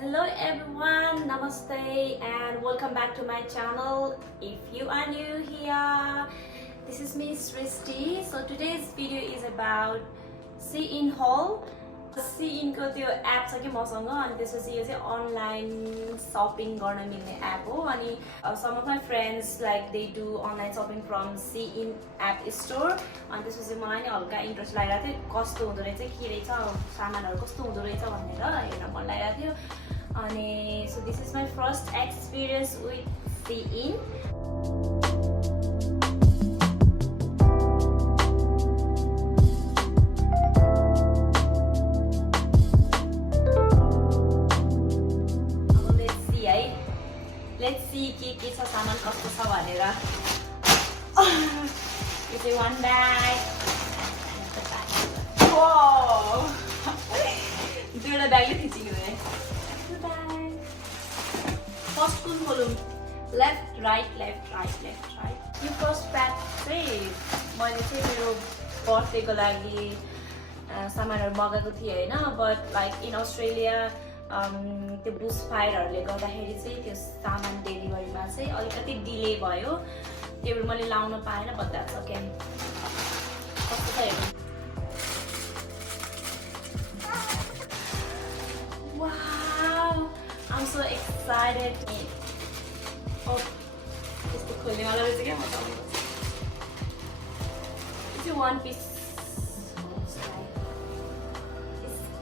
Hello everyone, namaste and welcome back to my channel. If you are new here, this is me Srishti. So today's video is about SHEIN haul. SHEIN को त्यो app छ कि मसँग अनि त्यसपछि यो चाहिँ अनलाइन शपिङ गर्न मिल्ने एप हो अनि some of my friends like they do online shopping from SHEIN app store अनि त्यसपछि मलाई नि हल्का इन्ट्रेस्ट लागिरहेको थियो कस्तो हुँदो रहेछ के रहेछ सामानहरु कस्तो हुँदो रहेछ भनेर हेर्न मन लागिरहेको थियो अनि so this is my first experience with SHEIN. Let's see के छ सामान कस्तो छ भनेर. यो चाहिँ one bag. Wow! दुईवटा ब्यागले खिचिनु है. फर्स्ट कुन खोलौँ? Left, right, left, right, left, right. यो फर्स्ट ब्याग चाहिँ मैले चाहिँ मेरो बर्थडेको लागि सामानहरु मगाएको थिएँ हैन बट लाइक इन अस्ट्रेलिया त्यो बुश फायरहरुले गर्दाखेरि चाहिँ त्यो सामान डेलिभरीमा चाहिँ अलिकति डिले भयो त्यही भएर मैले लाउन पाएन बट द्याट्स ओके कस्तो छ हेर्नु wow I am so excited ओ यस्तो खोल्ने वाला रहेछ क्या म त यो चाहिँ one piece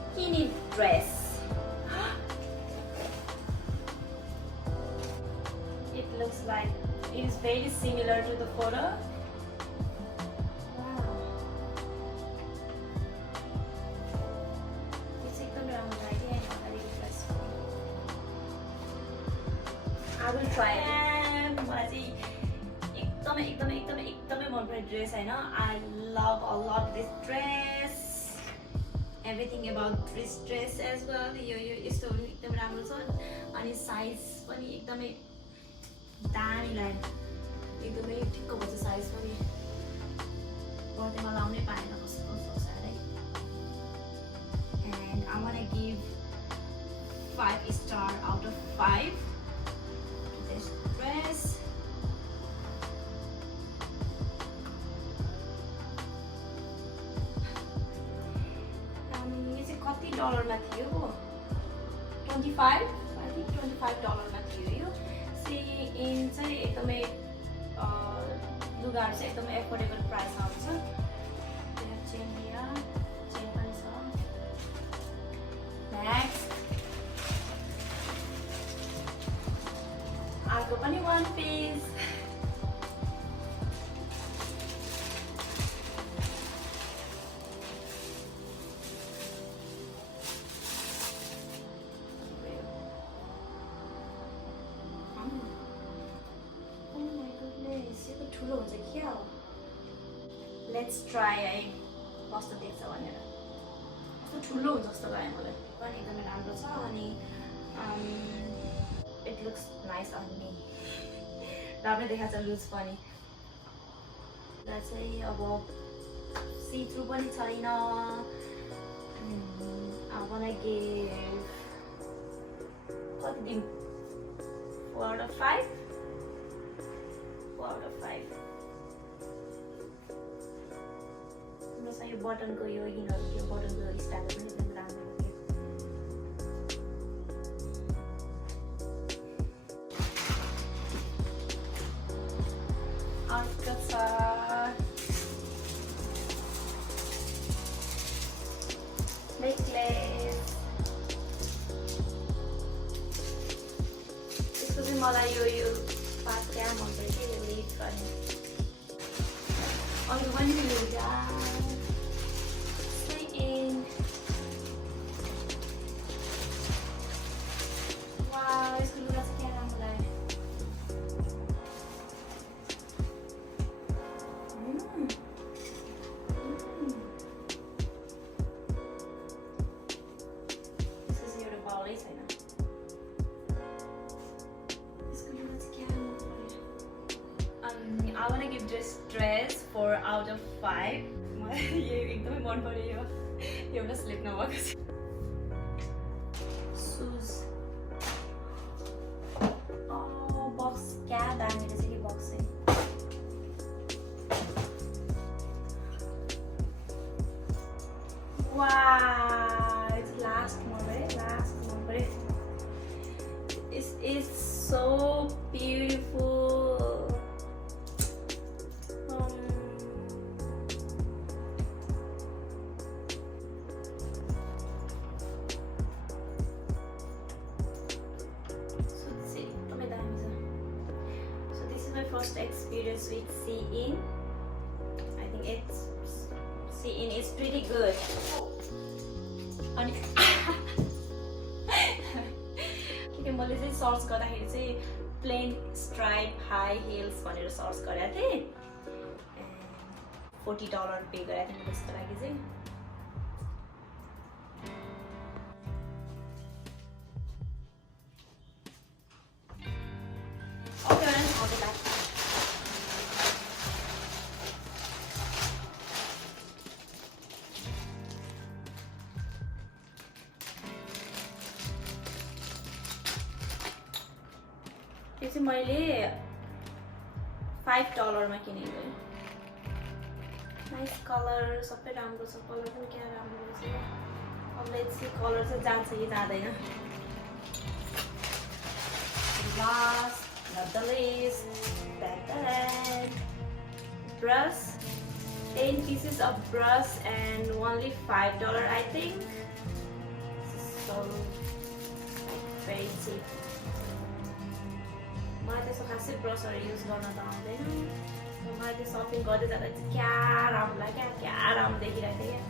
skinny dress. It looks like it is very similar to the photo. Wow. It's एकदम राम्रो लाग्यो है मलाई यो dress. I will try it. मलाई चाहिँ एकदमै मन पर्ने ड्रेस हैन. I love a lot this dress. Everything about this dress as well. यो यस्तो एकदम राम्रो छ अनि साइज पनि एकदमै दामी लाग्यो एकदमै ठिक्क भन्छ साइज पनि बर्थडेमा लाउनै पाएन कस्तो कस्तो छ है and I want to give 5 star out of 5 to this dress. यो चाहिँ कति डलरमा थियो 25 I think $25 मा थियो यो SHEIN चाहिँ एकदमै लुगाहरु चाहिँ एकदमै एफोर्डेबल प्राइसमा हुन्छ यो चेन यहाँ चेन पनि छ नेक्स्ट अर्को पनि one piece ठुलो हुन्छ क्या हो लेट्स ट्राई है कस्तो देख्छ भनेर कस्तो ठुलो हुन्छ जस्तो लाग्यो मलाई पनि एकदमै राम्रो छ अनि it looks nice on me राम्रो देखाएको छ लुज पनि र चाहिँ अब सी थ्रु पनि छैन I wanna give कति दिन 4 out of 5 4 out of 5 यो बटनको यो हिनहरु यो बटनको स्टाइल पनि एकदम राम्रो हो अर्को छ नेकलेस यसको चाहिँ मलाई यो पार्ट क्या मन पर्छ यो लेट गर्ने अरू पनि एउटा SHEIN वाउ यसको लुगा चाहिँ क्या राम्रो लाग्यो यसको चाहिँ एउटा बाउलै छैन यसको लुगा चाहिँ क्या राम्रो लाग्यो I want to give this dress 4 out of 5 यो एकदमै मन पर्यो यो एउटा स्लिप नभएको छ shoes so beautiful. So this is my first experience with SHEIN. I think SHEIN is pretty good. मैले चाहिँ सर्च गर्दाखेरि चाहिँ प्लेन स्ट्राइप हाई हिल्स भनेर सर्च गरेको थिएँ $40 पे गरेको थिएँ त्यसको लागि चाहिँ यो चाहिँ मैले $5 मा किनेको। नाइस कलर, सबै राम्रो छ, कलर पनि क्या राम्रो छ। अब लेट्स सी कलर चाहिँ जान्छ कि जाँदैन। Last not the least, brush, 10 pieces of brush and only $5 I think. So very cheap. मलाई त्यसो खासै ब्रसहरू युज गर्न त आउँदैन। मलाई त्यो सपिङ गर्दै जाँदा चाहिँ क्या राम्रो लाग्यो, क्या राम्रो देखिरहेको थियो क्या।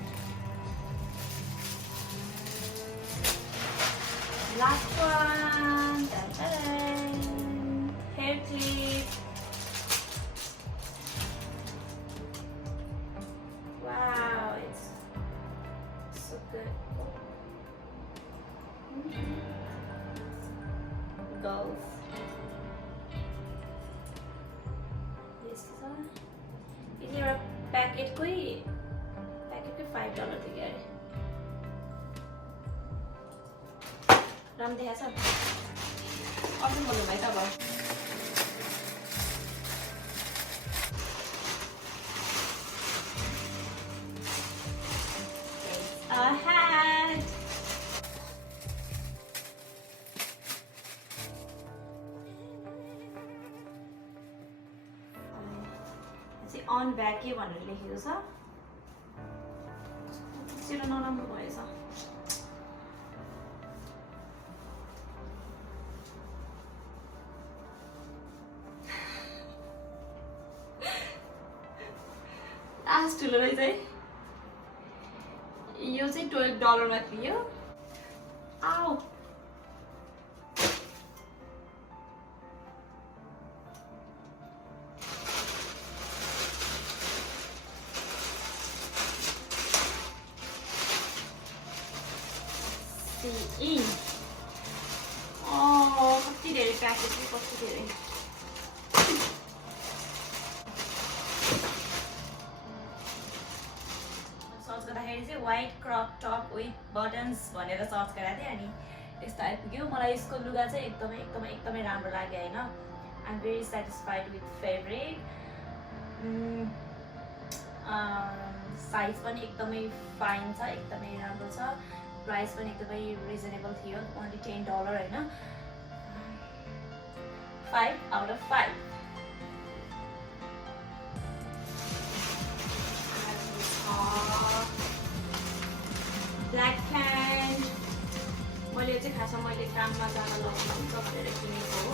Last one, hair clip. Wow, it's so good. Girls. Ini packet ko $5 थियो अरे। राम देखाछ अर्को बोल्नु भाइ त अब a hat. On back के भनेर लेखेको छ। छिटो नराम्रो भएछ। लास्ट ठुलो रहेछ है। यो चाहिँ $12 मा थियो। आउ SHEIN. Oh, कति धेरै प्याकेट छ, कति धेरै। सर्च गर्दाखेरि चाहिँ white crop top with buttons भनेर सर्च गरेको थिएँ अनि यस्तो आइपुग्यो। मलाई यसको लुगा चाहिँ एकदमै राम्रो लाग्यो हैन। I am very satisfied with fabric. Size पनि एकदमै फाइन छ, एकदमै राम्रो छ। प्राइस पनि एकदमै रिजनेबल थियो, only $10 हैन। 5 out of 5। ब्ल्याक प्यान्ट मैले चाहिँ खासमा मैले काममा जान लगाउनुहुन्छ भनेर किनेको हो।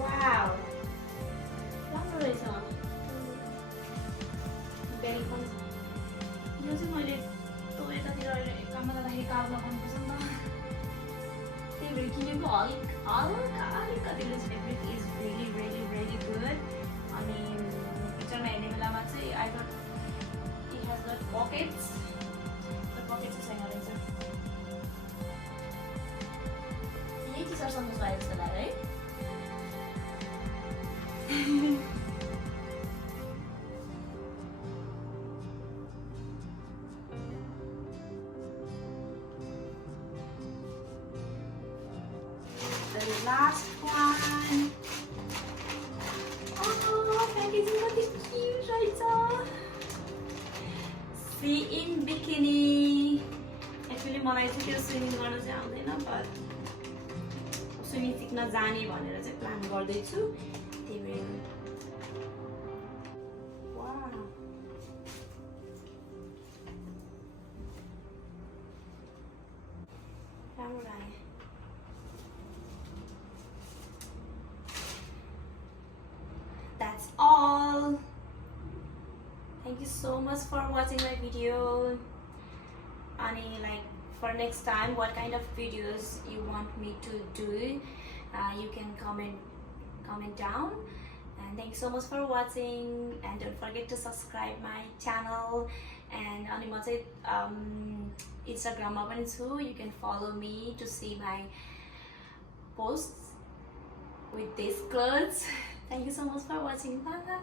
वाउ राम्रो रहेछ। बेल्ट पनि यो चाहिँ मैले यतातिर काममा जाँदाखेरि कालो लगाउनुपर्छ नि त, त्यही भएर किनेको। अलिकतिले फेब्रिक इज really good। अनि पिक्चरमा हेर्ने बेलामा चाहिँ I thought it has got pockets, pockets छैन रहेछ। यही टी सर्टसँग पाए जस्तो लाग्यो है। The last one. Oh, packaging really cute right now. SHEIN Bikini. Actually, मलाई चाहिँ त्यो स्विमिङ गर्न चाहिँ आउँदैन, बट स्विमिङ सिक्न जाने भनेर चाहिँ प्लान गर्दैछु। त्यही भएर राम्रो आयो। That's all. Thank you so much for watching my video. And like for next time, what kind of videos you want me to do, you can comment down. And thank you so much for watching. And don't forget to subscribe my channel. And ani ma chai Instagram ma pani chu. You can follow me to see my posts with these clothes. Thank you so much for watching. Bye.